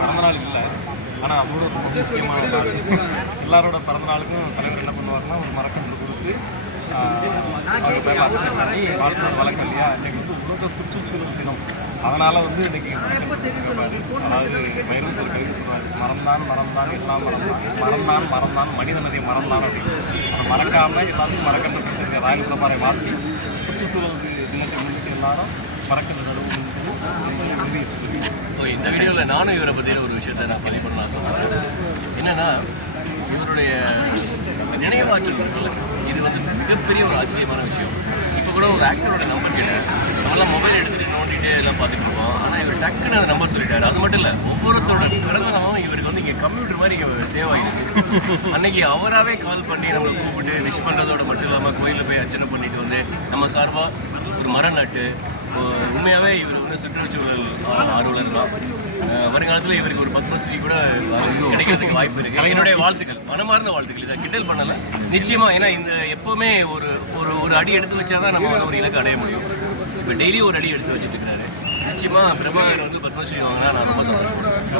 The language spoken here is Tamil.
பிறந்தநாள் இல்லை, ஆனால் அதோட ரொம்ப முக்கியமான நாள். எல்லாரோட பிறந்தநாளுக்கும் தலைவர் என்ன பண்ணுவார்னா ஒரு மரக்கன்று கொடுத்து அவங்க பேரில் அர்ச்சனை பண்ணி வாழ்த்துறது வழக்கம் இல்லையா. இன்றைக்கி வந்து உலக சுற்றுச்சூழல் தினம். அதனால் வந்து இன்றைக்கி அதாவது வைரமுத்து கவிதை சொல்கிறாரு, மறந்தான் மறந்தான் எல்லாம் மறந்தான் மனிதனதை மறந்தான் அப்படின்னு. அதை மறக்காமல் எல்லாத்தையும் மறக்கன்று கொடுத்துருக்க ராயகுலமாரை வாழ்த்தி சுற்றுச்சூழல் தினத்தை முன்னிட்டு எல்லாரும் மறக்கிற நடுவு இந்த வீடியோவில் நானும் இவரை பற்றின ஒரு விஷயத்தை நான் கேள்விப்பட நான் சொன்னேன். என்னென்னா இவருடைய நினைவாற்றல் இருக்குல்ல, இது வந்து மிகப்பெரிய ஒரு ஆச்சரியமான விஷயம். இப்போ கூட ஒரு ஆக்டரோட நம்பர் கேட்டேன், நம்மளாம் மொபைல் எடுத்துகிட்டு நோண்டிகிட்டே எல்லாம் பார்த்துட்டு இருப்போம். ஆனால் இவர் டக்குன்னு அந்த நம்பர் சொல்லிட்டாரு. அது மட்டும் இல்லை, ஒவ்வொருத்தரோட பிறந்தநாளும் இவருக்கு வந்து இங்கே கம்ப்யூட்டர் மாதிரி இங்கே சேவ் ஆகிருக்கு. அன்னைக்கு அவராகவே கால் பண்ணி நம்மளை கூப்பிட்டு விஷ் பண்ணுறதோட மட்டும் இல்லாமல் கோயிலில் போய் அர்ச்சனை பண்ணிட்டு வந்து நம்ம சார்பாக ஒரு மரம் நட்டு. உண்மையாகவே இவர் வந்து சுற்றுச்சூழல் ஆர்வலர் தான். வருங்காலத்தில் இவருக்கு ஒரு பத்மஸ்ரீ கூட கிடைக்கிறதுக்கு வாய்ப்பு இருக்குது. என்னுடைய வாழ்த்துக்கள், மனமார்ந்த வாழ்த்துக்கள். இதை கிண்டல் பண்ணலை நிச்சயமாக. ஏன்னா இந்த எப்போவுமே ஒரு ஒரு ஒரு அடி எடுத்து வச்சா தான் நம்ம வந்து ஒரு இலக்கு அடைய முடியும். இப்போ டெய்லி ஒரு அடி எடுத்து வச்சுட்டு இருக்கிறாரு. நிச்சயமாக பிரபாகர் வந்து பத்மஸ்ரீ வாங்கினா நான் ரொம்ப சந்தோஷப்படுறேன்.